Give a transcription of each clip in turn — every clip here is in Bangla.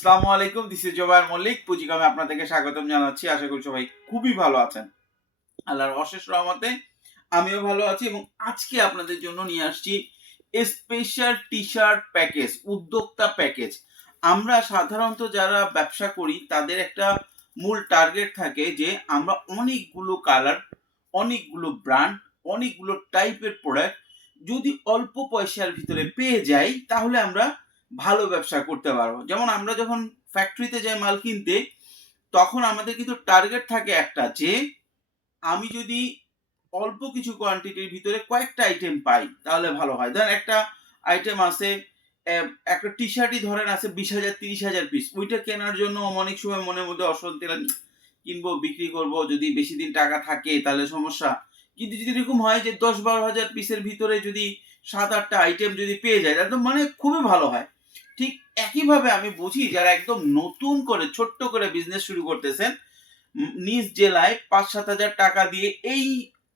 আসসালামু আলাইকুম দিস ইজ জোবায়ের মল্লিক। পুঁজিকামে আপনাদেরকে স্বাগতম জানাচ্ছি। আশা করি সবাই খুবই ভালো আছেন। আল্লাহর অশেষ রহমতে আমিও ভালো আছি এবং আজকে আপনাদের জন্য নিয়ে আসছি স্পেশাল টি শার্ট প্যাকেজ উদ্যোক্তা প্যাকেজ আমরা সাধারণত যারা ব্যবসা করি, তাদের একটা মূল টার্গেট থাকে যে আমরা অনেকগুলো কালার অনেকগুলো ব্র্যান্ড অনেকগুলো টাইপের প্রোডাক্ট যদি অল্প পয়সার ভিতরে পেয়ে যাই, তাহলে আমরা ভালো ব্যবসা করতে পারব। যেমন আমরা যখন ফ্যাক্টরিতে যাই মাল কিনতে, তখন আমাদের কিন্তু টার্গেট থাকে একটা যে, আমি যদি অল্প কিছু কোয়ান্টিটির ভিতরে কয়েকটা আইটেম পাই, তাহলে ভালো হয়। ধরেন একটা আইটেম আছে একটা টি শার্টই ধরেন আছে বিশ হাজার, তিরিশ হাজার পিস ওইটা কেনার জন্য অনেক সময় মনের মধ্যে অশান্তি কিনবো, বিক্রি করব, যদি বেশি দিন টাকা থাকে তাহলে সমস্যা। কিন্তু যদি এরকম হয় যে দশ বারো হাজার পিসের ভিতরে যদি সাত আটটা আইটেম যদি পেয়ে যায়, তাহলে তো মানে খুবই ভালো হয়। ঠিক একইভাবে আমি বুঝি যারা একদম নতুন করে, ছোট্ট করে বিজনেস শুরু করতেছেন নিজ জেলায় পাঁচ সাত হাজার টাকা দিয়ে এই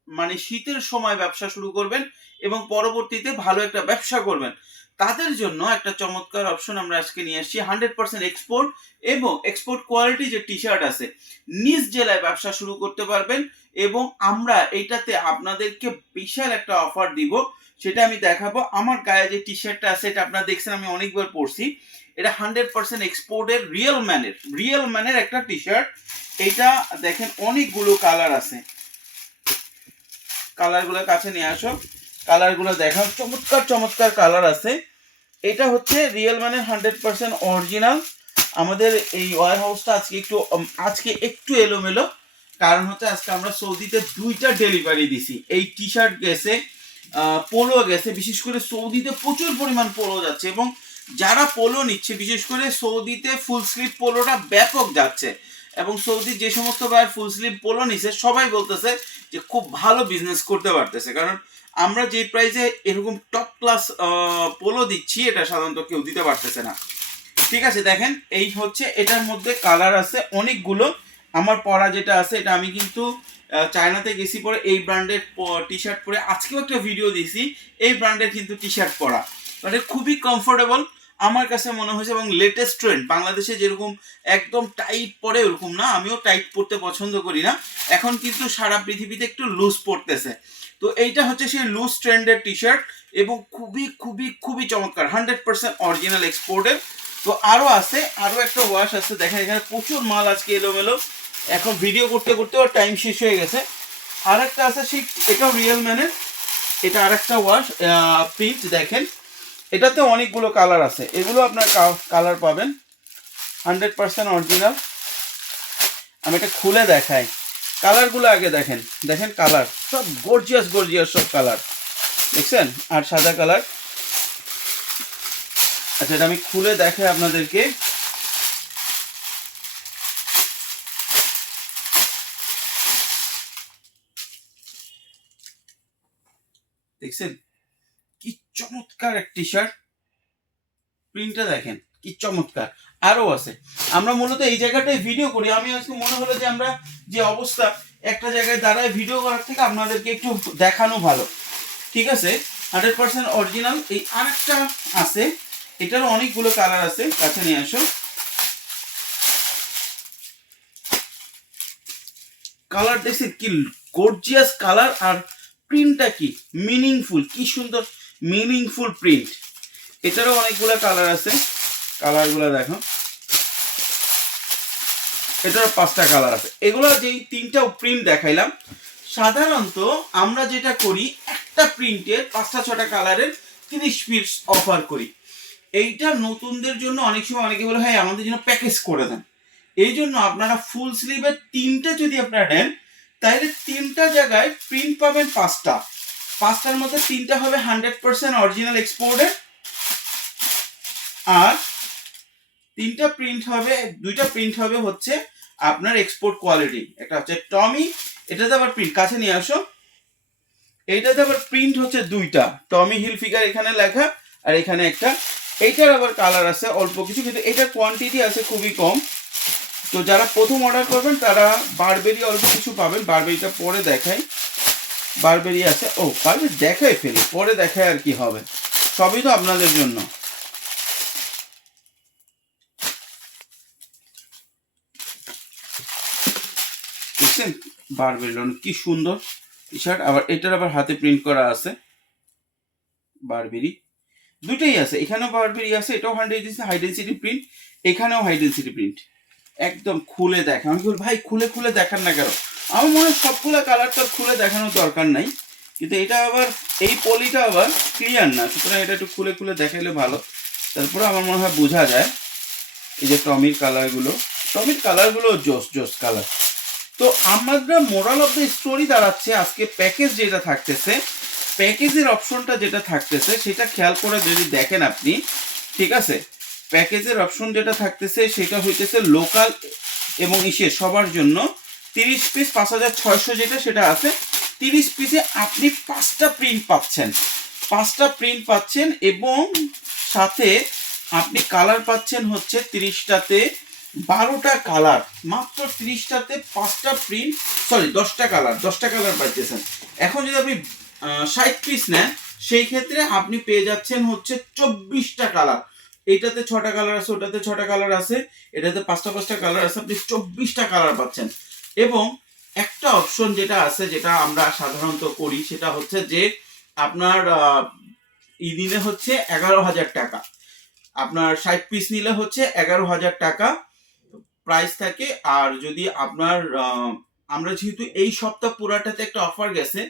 মানে শীতের সময় ব্যবসা শুরু করবেন এবং পরবর্তীতে ভালো একটা ব্যবসা করবেন। তাদের জন্য একটা চমৎকার অপশন আমরা আজকে নিয়ে আসছি হান্ড্রেড পার্সেন্ট এক্সপোর্ট এবং এক্সপোর্ট কোয়ালিটি যে টি শার্ট আছে, নিজ জেলায় ব্যবসা শুরু করতে পারবেন এবং আমরা এইটাতে আপনাদেরকে বিশাল একটা অফার দিব, সেটা আমি দেখাবো। আমার গায়ে যে টি শার্টটা আছে, এটা আপনারা দেখছেন, আমি অনেকবার পরছি। এটা হান্ড্রেড পার্সেন্ট এক্সপোর্টের রিয়েল ম্যানের রিয়েল ম্যানের একটা টি শার্ট এটা দেখেন, অনেকগুলো কালার আছে। কালারগুলো কাছে নিয়ে আসো। কালারগুলো দেখাও। চমৎকার চমৎকার কালার আছে। এটা হচ্ছে রিয়েল মানে হান্ড্রেড পার্সেন্ট অরিজিনাল আমাদের এই ওয়ার হাউসটা আজকে একটু আজকে একটু এলোমেলো। কারণ হচ্ছে আজকে আমরা সৌদিতে দুইটা ডেলিভারি দিছি। এই টি শার্ট গেছে পোলো গেছে। বিশেষ করে সৌদিতে প্রচুর পরিমাণ পোলো যাচ্ছে এবং যারা পোলো নিচ্ছে, বিশেষ করে সৌদিতে ফুল স্লিভ পোলোটা ব্যাপক যাচ্ছে। এবং সৌদির যে সমস্ত ভাইয়ের ফুল স্লিভ পোলো নিছে, সবাই বলতেছে যে খুব ভালো বিজনেস করতে পারতেছে। কারণ আমরা যে প্রাইসে এরকম টপ ক্লাস পোলো দিচ্ছি, এটা সাধারণত কেউ দিতে পারতেছে না। ঠিক আছে, দেখেন, এই হচ্ছে, এটার মধ্যে কালার আছে অনেকগুলো। আমার পরা যেটা আছে, এটা আমি কিন্তু চায়নাতে গেছি পরে এই ব্র্যান্ডের টি শার্ট পরে। আজকেও একটা ভিডিও দিয়েছি, এই ব্র্যান্ডের কিন্তু টি শার্ট পরা। মানে খুবই কমফোর্টেবল আমার কাছে মনে হয়েছে এবং লেটেস্ট ট্রেন্ড বাংলাদেশে যেরকম একদম টাইট পরে ওরকম না, আমিও টাইট পরতে পছন্দ করি না। এখন কিন্তু সারা পৃথিবীতে একটু লুজ পড়তেছে তো এইটা হচ্ছে সেই লুজ ট্রেন্ডের টি শার্ট এবং খুবই খুবই খুবই চমৎকার হান্ড্রেড পার্সেন্ট অরিজিনাল এক্সপোর্টের তো আরও আছে আরও একটা ওয়াশ আছে, দেখেন এখানে প্রচুর মাল আজকে এলোমেলো। এখন ভিডিও করতে করতেও টাইম শেষ হয়ে গেছে। আর একটা আছে, সেই এটাও রিয়েল ম্যানের এটা আর একটা ওয়াশ প্রিন্ট দেখেন। এটাতে অনেকগুলো কালার আছে। এগুলো আপনার কালার পাবেন। হান্ড্রেড পার্সেন্ট অরিজিনাল আমি এটা খুলে দেখাই। কালারগুলো আগে দেখেন। দেখেন কালার সব গর্জিয়াস গর্জিয়াস সব কালার দেখছেন? আর সাদা কালার আচ্ছা এটা আমি খুলে দেখাই আপনাদেরকে। দেখছেন? কি চমৎকার এক টি শার্ট প্রিন্টটা দেখেন, কি চমৎকার। আরও আছে। আমরা মূলত এই জায়গাটায় ভিডিও করি। আমি আজকে মনে হলো যে আমরা যে অবস্থা, একটা জায়গায় দাঁড়ায় ভিডিও করার থেকে আপনাদেরকে একটু দেখানো ভালো। ঠিক আছে? হান্ড্রেড পার্সেন্ট অরিজিনাল এই আরেকটা আছে। এটারও অনেকগুলো কালার আছে। কাছে নিয়ে আসো। কালার দেখছি কি? গর্জিয়াস কালার আর প্রিন্টটা কি? মিনিংফুল কি সুন্দর মিনিংফুল প্রিন্ট এছাড়াও অনেকগুলো কালার আছে। কালারগুলো দেখো। এটারও পাঁচটা কালার আছে। এগুলো যেই তিনটা প্রিন্ট দেখাইলাম, সাধারণত আমরা যেটা করি, একটা প্রিন্টের পাঁচটা ছটা কালারের তিরিশ পিস অফার করি। এইটা নতুনদের জন্য অনেক সময় অনেকে বলে হ্যাঁ আমাদের জন্য প্যাকেজ করে দেন। এই জন্য আপনারা ফুল স্লিভের তিনটা যদি আপনারা নেন, তাহলে তিনটা জায়গায় প্রিন্ট পাবেন পাঁচটা। পাঁচটার মধ্যে তিনটা হবে হান্ড্রেড পার্সেন্ট অরিজিনাল এক্সপোর্টের আর তিনটা প্রিন্ট হবে, দুইটা প্রিন্ট হবে হচ্ছে আপনার এক্সপোর্ট কোয়ালিটি একটা হচ্ছে টমি এটাতে আবার প্রিন্ট কাছে নিয়ে আসো। এইটাতে আবার প্রিন্ট হচ্ছে দুইটা। টমি হিল ফিগার এখানে লেখা, আর এখানে একটা। এইটার আবার কালার আছে অল্প কিছু, কিন্তু এটার কোয়ান্টিটি আছে খুবই কম। তো যারা প্রথম অর্ডার করবেন, তারা বারবেরি অল্প কিছু পাবেন। বারবেরিটা পরে দেখাই। বারবেরি আছে। ও বারবেরি দেখাই ফেলি, পরে দেখায় আর কি হবে। সবই তো আপনাদের জন্য। দেখছেন? লোন কি সুন্দর টি শার্ট আবার এটার আবার হাতে প্রিন্ট করা আছে। বারবেরি। দুটোই আছে, এখানেও বারবেরি আছে, এটাও হান্ড্রেড হাইডেন্সিটি প্রিন্ট এখানেও হাইডেন্সিটি প্রিন্ট একদম খুলে দেখা। আমি বলি, ভাই, খুলে খুলে দেখান না কেন? আমার মনে হয় সবগুলো কালার তো খুলে দেখানোর দরকার নাই। কিন্তু এটা আবার, এই পলিটা আবার ক্লিয়ার না। সুতরাং এটা একটু খুলে খুলে দেখাইলে ভালো। তারপরে আমার মনে হয় বোঝা যায় এই যে টমির কালারগুলো টমির কালারগুলো জোস জোস কালার তো আমরা মোরাল অফ দ্য স্টোরি দাঁড়াচ্ছে আজকে প্যাকেজ যেটা থাকতেছে। প্যাকেজের অপশনটা যেটা থাকতেছে, সেটা খেয়াল করে যদি দেখেন আপনি, ঠিক আছে? প্যাকেজের অপশন যেটা থাকতেছে সেটা হইতেছে লোকাল এবং ইসে সবার জন্য। তিরিশ পিস পাঁচ হাজার ছয়শো যেটা সেটা আছে। তিরিশ পিসে আপনি পাঁচটা প্রিন্ট পাচ্ছেন। পাঁচটা প্রিন্ট পাচ্ছেন এবং সাথে আপনি কালার পাচ্ছেন হচ্ছে তিরিশটাতে বারোটা কালার মাত্র তিরিশটাতে পাঁচটা প্রিন্ট সরি দশটা কালার দশটা কালার পাচ্ছেন এখন যদি আপনি ষাট পিস নেন, সেই ক্ষেত্রে আপনি পেয়ে যাচ্ছেন হচ্ছে চব্বিশটা কালার এইটাতে ছটা কালার আছে, ওটাতে ছটা কালার আছে, এটাতে পাঁচটা পাঁচটা কালার আছে, আপনি চব্বিশটা কালার পাচ্ছেন। এবং একটা অপশন যেটা আছে, যেটা আমরা সাধারণত করি, সেটা হচ্ছে যে আপনার ই দিনে হচ্ছে এগারো হাজার টাকা। আপনার ষাট পিস নিলে হচ্ছে এগারো হাজার টাকা প্রাইস থাকে। আর যদি আপনার আমরা যেহেতু এই সপ্তাহ পুরাটাতে একটা অফার গেছে,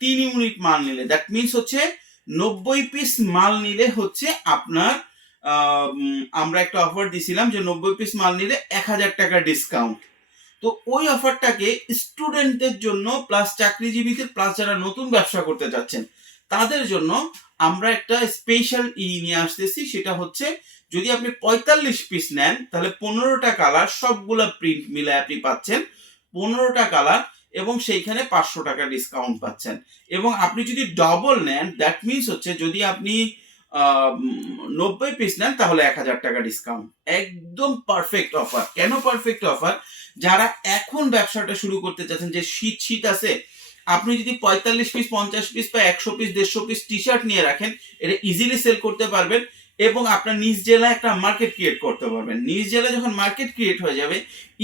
তিন ইউনিট মাল নিলে দ্যাট মিনস হচ্ছে নব্বই পিস মাল নিলে হচ্ছে আপনার আমরা একটা অফার দিছিলাম যে নব্বই পিস মাল নিলে এক হাজার টাকা ডিসকাউন্ট তো ওই অফারটাকে স্টুডেন্টদের জন্য প্লাস চাকরিজীবীদের প্লাস যারা নতুন ব্যবসা করতে যাচ্ছেন, তাদের জন্য আমরা একটা স্পেশাল ই নিয়ে আসতেছি, সেটা হচ্ছে যদি আপনি পঁয়তাল্লিশ পিস নেন, তাহলে পনেরোটা কালার সবগুলা প্রিন্ট মিলে আপনি পাচ্ছেন। পনেরোটা কালার এবং সেইখানে পাঁচশো টাকা ডিসকাউন্ট পাচ্ছেন। এবং আপনি যদি ডবল নেন দ্যাট মিনস হচ্ছে যদি আপনি নব্বই পিস নেন, তাহলে এক হাজার টাকা ডিসকাউন্ট একদম পারফেক্ট অফার কেন পারফেক্ট অফার যারা এখন ব্যবসাটা শুরু করতে চাচ্ছেন, যে শীত শীত আছে, আপনি যদি পঁয়তাল্লিশ পিস পঞ্চাশ পিস বা একশো পিস দেড়শো পিস টি শার্ট নিয়ে রাখেন, এটা ইজিলি সেল করতে পারবেন এবং আপনার নিজ জেলায় একটা মার্কেট ক্রিয়েট করতে পারবেন। নিজ জেলায় যখন মার্কেট ক্রিয়েট হয়ে যাবে,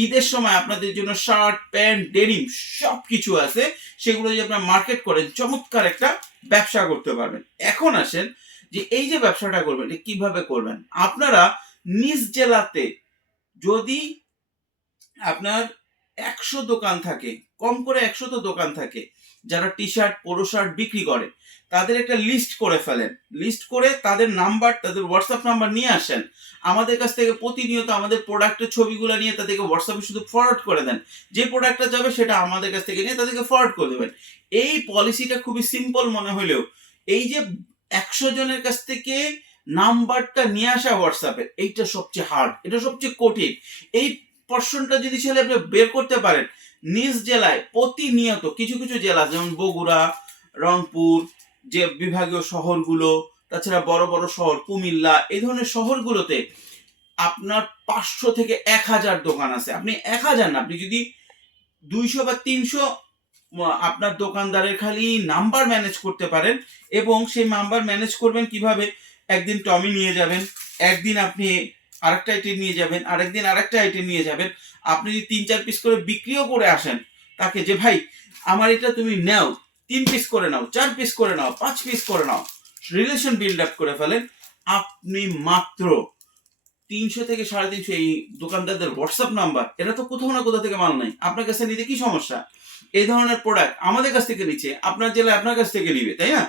ঈদের সময় আপনাদের জন্য শার্ট প্যান্ট ডেনিম সব কিছু আছে, সেগুলো যদি আপনার মার্কেট করেন, চমৎকার একটা ব্যবসা করতে পারবেন। এখন আসেন যে এই যে ব্যবসাটা করবেন কীভাবে করবেন? আপনারা নিজ জেলাতে যদি আপনার একশো দোকান থাকে, কম করে একশো তো দোকান থাকে, যারা টি শার্ট পোলো শার্ট বিক্রি করে, তাদের একটা লিস্ট করে ফেলেন। লিস্ট করে তাদের নাম্বার তাদের হোয়াটসঅ্যাপ নাম্বার নিয়ে আসেন। আমাদের কাছ থেকে প্রতিনিয়ত আমাদের প্রোডাক্টের ছবিগুলো নিয়ে তাদেরকে হোয়াটসঅ্যাপে শুধু ফরওয়ার্ড করে দেন। যে প্রোডাক্টটা যাবে সেটা আমাদের কাছ থেকে নিয়ে তাদেরকে ফরওয়ার্ড করে দেবেন। এই পলিসিটা খুবই সিম্পল মনে হলেও, এই যে একশো জনের কাছ থেকে নাম্বারটা নিয়ে আসা হোয়াটসঅ্যাপে এইটা সবচেয়ে হার্ড এটা সবচেয়ে কঠিন। এই পর্শনটা যদি ছেলে আপনি বের করতে পারেন, নিজ জেলায় প্রতিনিয়ত কিছু কিছু জেলা, যেমন বগুড়া, রংপুর, যে বিভাগীয় শহরগুলো, তাছাড়া বড় বড় শহর, কুমিল্লা, এই ধরনের শহরগুলোতে আপনার পাঁচশো থেকে এক হাজার দোকান আছে। আপনি এক হাজার না, আপনি যদি দুইশো বা তিনশো আপনার দোকানদারের খালি নাম্বার ম্যানেজ করতে পারেন এবং সেই নাম্বার ম্যানেজ করবেন কীভাবে? একদিন টমি নিয়ে যাবেন, একদিন আপনি আরেকটা আইটেম নিয়ে যাবেন, আরেকদিন আরেকটা আইটেম নিয়ে যাবেন। আপনি যদি তিন চার পিস করে বিক্রিও করে আসেন, তাকে যে, ভাই, আমার এটা তুমি নাও, তিন পিস করে নাও, চার পিস করে নাও, পাঁচ পিস করে নাও। রিলেশন বিল্ড আপ করে ফেলেন। আপনি মাত্র তিনশো থেকে সাড়ে তিনশো এই দোকানদারদের হোয়াটসঅ্যাপ নাম্বার এটা তো কোথাও না কোথাও থেকে মাল নাই আপনার কাছে নিতে কি সমস্যা? এই ধরনের প্রোডাক্ট আমাদের কাছ থেকে নিচ্ছে, আপনার জেলায় আপনার কাছ থেকে নিবে, তাই না?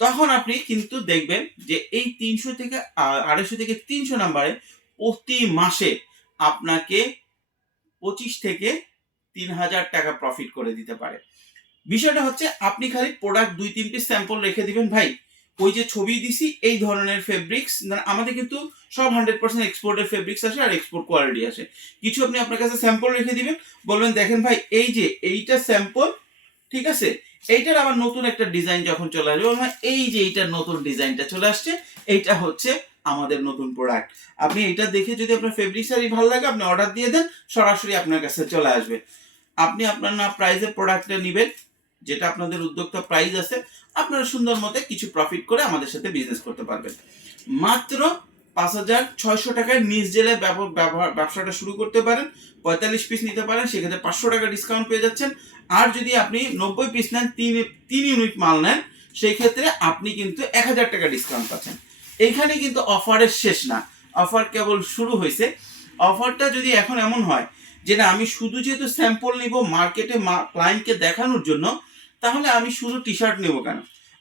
তখন আপনি কিন্তু দেখবেন যে এই তিনশো থেকে আড়াইশো থেকে তিনশো নাম্বারে প্রতি মাসে আপনাকে পঁচিশ থেকে তিন হাজার টাকা প্রফিট করে দিতে পারে। বিষয়টা হচ্ছে, আপনি খালি প্রোডাক্ট দুই, তিন পিস স্যাম্পল রেখে দিবেন, ভাই। ওই যে ছবি দিছি এই ধরনের ফেব্রিক্স আমাদের কিন্তু সব হান্ড্রেড পার্সেন্ট এক্সপোর্টের ফেব্রিক্স আসে আর এক্সপোর্ট কোয়ালিটি আসে। কিছু আপনি আপনার কাছে স্যাম্পল রেখে দিবেন বলবেন দেখেন ভাই এই যে এইটা স্যাম্পল ঠিক আছে? এইটার আবার নতুন একটা ডিজাইন যখন চলে আসবে বলবেন, এই যে এইটার নতুন ডিজাইনটা চলে আসছে এইটা হচ্ছে আমাদের নতুন প্রোডাক্ট আপনি এটা দেখে যদি আপনার ফেব্রিক শাড়ি ভালো লাগে আপনি অর্ডার দিয়ে দেন সরাসরি আপনার কাছে চলে আসবে। আপনি আপনার না প্রাইজে প্রোডাক্টটা নেবেন যেটা আপনাদের উদ্যোক্তা প্রাইস আছে, আপনারা সুন্দর মতে কিছু প্রফিট করে আমাদের সাথে বিজনেস করতে পারবেন। মাত্র পাঁচ হাজার ছয়শো টাকায় নিজ ব্যব- ব্যবহার- ব্যবসাটা শুরু করতে পারেন, পঁয়তাল্লিশ পিস নিতে পারেন, সেক্ষেত্রে পাঁচশো টাকা ডিসকাউন্ট পেয়ে যাচ্ছেন। আর যদি আপনি নব্বই পিস নেন, তিন তিন ইউনিট মাল নেন সেই ক্ষেত্রে আপনি কিন্তু এক হাজার টাকা ডিসকাউন্ট পাচ্ছেন। এইখানে কিন্তু অফারের শেষ না। অফার কেবল শুরু হয়েছে। অফারটা যদি এখন এমন হয় যে না, আমি শুধু যেহেতু স্যাম্পল নিব মার্কেটে ক্লায়েন্টকে দেখানোর জন্য তাহলে আমি শুধু টি শার্ট নেব কেন?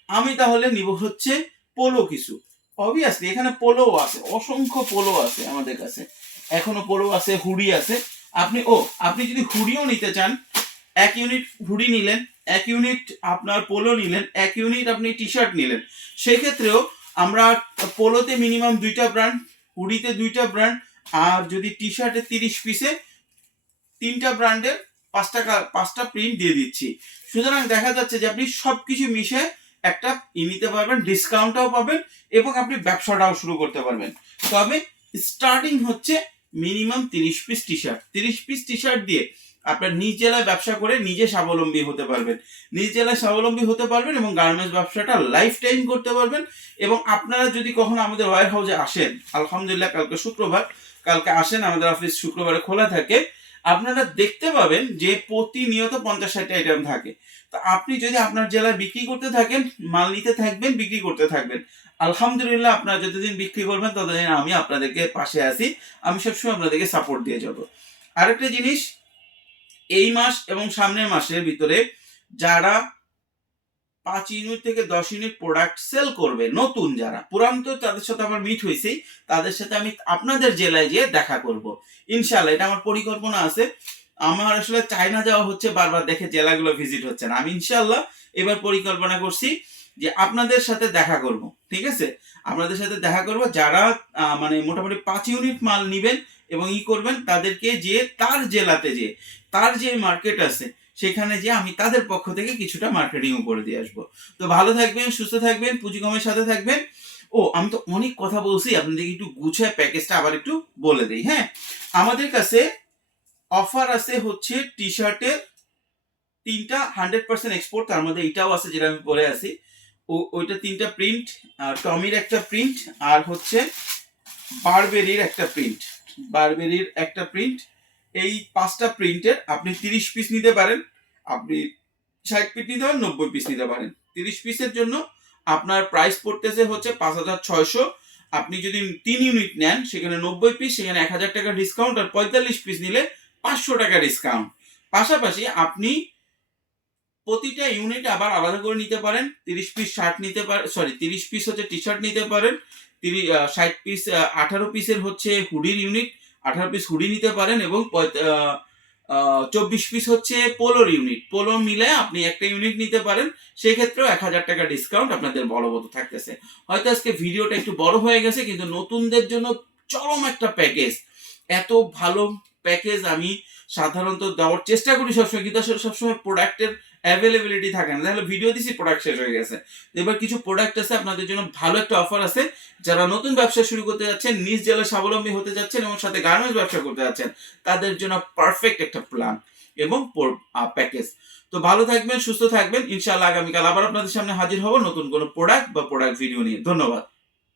আমি তাহলে নিব হচ্ছে পোলো কিছু। অবভিয়াসলি এখানে পোলো আছে, অসংখ্য পোলো আছে আমাদের কাছে। এখনও পোলো আছে, হুডি আছে। আপনি, ও, আপনি যদি হুডিও নিতে চান, এক ইউনিট হুডি নিলেন, এক ইউনিট আপনার পোলো নিলেন, এক ইউনিট আপনি টি শার্ট নিলেন। সেই ক্ষেত্রেও আমরা পোলোতে মিনিমাম দুইটা ব্র্যান্ড হুডিতে দুইটা ব্র্যান্ড আর যদি টি শার্টে তিরিশ পিসে তিনটা ব্র্যান্ডের পাঁচটা পাঁচটা প্রিন্ট দিয়ে দিচ্ছি। সুতরাং দেখা যাচ্ছে যে আপনি সবকিছু মিশে একটা ই নিতে পারবেন ডিসকাউন্টটাও পাবেন এবং আপনি ব্যবসাটাও শুরু করতে পারবেন। তবে স্টার্টিং হচ্ছে মিনিমাম তিরিশ পিস টি শার্ট তিরিশ পিস টি শার্ট দিয়ে আপনার নিজ জেলায় ব্যবসা করে নিজে স্বাবলম্বী হতে পারবেন। নিজ জেলায় স্বাবলম্বী হতে পারবেন এবং গার্মেন্টস ব্যবসাটা লাইফ টাইম করতে পারবেন এবং আপনারা যদি কখনো আমাদের ওয়ার হাউসে আসেন, আলহামদুলিল্লাহ কালকে শুক্রবার, কালকে আসেন আমাদের অফিস শুক্রবারে খোলা থাকে আপনারা দেখতে পাবেন যে প্রতিনিয়ত পঞ্চাশ ষাট আইটেম থাকে। তো আপনি যদি আপনার জেলায় বিক্রি করতে থাকেন, মাল নিতে থাকবেন, বিক্রি করতে থাকবেন। আলহামদুলিল্লাহ আপনারা যতদিন বিক্রি করবেন, ততদিন আমি আপনাদেরকে পাশে আসি আমি সবসময় আপনাদেরকে সাপোর্ট দিয়ে যাব। আরেকটা জিনিস, এই মাস এবং সামনের মাসের ভিতরে যারা পাঁচ ইউনিট থেকে দশ ইউনিট প্রোডাক্ট সেল করবে নতুন যারা। পুরান তো তাদের সাথে আমার মিট হয়েছেই তাদের সাথে আমি আপনাদের জেলায় গিয়ে দেখা করব। ইনশাল্লাহ এটা আমার পরিকল্পনা আছে। আমার আসলে চায়না যাওয়া হচ্ছে, বারবার দেখে জেলাগুলো ভিজিট হচ্ছে না। আমি ইনশাল্লাহ এবার পরিকল্পনা করছি যে আপনাদের সাথে দেখা করব, ঠিক আছে? আপনাদের সাথে দেখা করব, যারা মানে মোটামুটি পাঁচ ইউনিট মাল নিবেন এবং ই করবেন, তাদেরকে যে তার জেলাতে যে, তার যে মার্কেট আছে সেখানে যে আমি তাদের পক্ষ থেকে কিছুটা মার্কেটিং করে দিয়ে আসব। তো ভালো থাকবেন, সুস্থ থাকবেন পুঁজিকমের সাথে থাকবেন। ও, আমি তো অনেক কথা বলছি, আপনাদেরকে একটু গুছায় প্যাকেজটা আবার একটু বলে দিই হ্যাঁ? আমাদের কাছে অফার আছে হচ্ছে টি শার্টের তিনটা হান্ড্রেড পার্সেন্ট এক্সপোর্ট তার মধ্যে এটাও আছে যেটা আমি পরে আছি ও, ওইটা তিনটা প্রিন্ট টমির একটা প্রিন্ট আর হচ্ছে বারবেরির একটা প্রিন্ট বারবেরির একটা প্রিন্ট এই পাঁচটা প্রিন্টের আপনি তিরিশ পিস নিতে পারেন, আপনি ষাট পিস নিতে পারেন, নব্বই পিস নিতে পারেন। তিরিশ পিসের জন্য আপনার প্রাইস পড়তেছে হচ্ছে পাঁচ হাজার ছয়শো। আপনি যদি তিন ইউনিট নেন, সেখানে নব্বই পিস সেখানে এক হাজার টাকা ডিসকাউন্ট আর পঁয়তাল্লিশ পিস নিলে পাঁচশো টাকা ডিসকাউন্ট পাশাপাশি আপনি প্রতিটা ইউনিট আবার আলাদা করে নিতে পারেন, তিরিশ পিস শার্ট নিতে পারেন সরি তিরিশ পিস হচ্ছে টি শার্ট নিতে পারেন তিরিশ ষাট পিস আঠারো পিসের হচ্ছে হুডির ইউনিট আঠারো পিস হুডি নিতে পারেন এবং চব্বিশ পিস হচ্ছে পোলোর ইউনিট পোলো মিলে আপনি একটা ইউনিট নিতে পারেন সেই ক্ষেত্রেও এক হাজার টাকা ডিসকাউন্ট আপনাদের বলবৎ থাকতেছে। হয়তো আজকে ভিডিওটা একটু বড় হয়ে গেছে, কিন্তু নতুনদের জন্য চরম একটা প্যাকেজ এত ভালো প্যাকেজ আমি সাধারণত দেওয়ার চেষ্টা করি সবসময়, কিন্তু আসলে সবসময় প্রোডাক্টের অ্যাভেলেবিলিটি থাকে না। তাহলে ভিডিও দিছি প্রোডাক্ট শেষ হয়ে গেছে। এবার কিছু প্রোডাক্ট আছে, আপনাদের জন্য ভালো একটা অফার আছে। যারা নতুন ব্যবসা শুরু করতে যাচ্ছেন, নিজ জেলা স্বাবলম্বী হতে যাচ্ছেন এবং সাথে গার্মেন্টস ব্যবসা করতে যাচ্ছেন, তাদের জন্য পারফেক্ট একটা প্ল্যান এবং প্যাকেজ তো ভালো থাকবেন, সুস্থ থাকবেন। ইনশাআল্লাহ আগামীকাল আবার আপনাদের সামনে হাজির হব নতুন কোনো প্রোডাক্ট বা প্রোডাক্ট ভিডিও নিয়ে। ধন্যবাদ।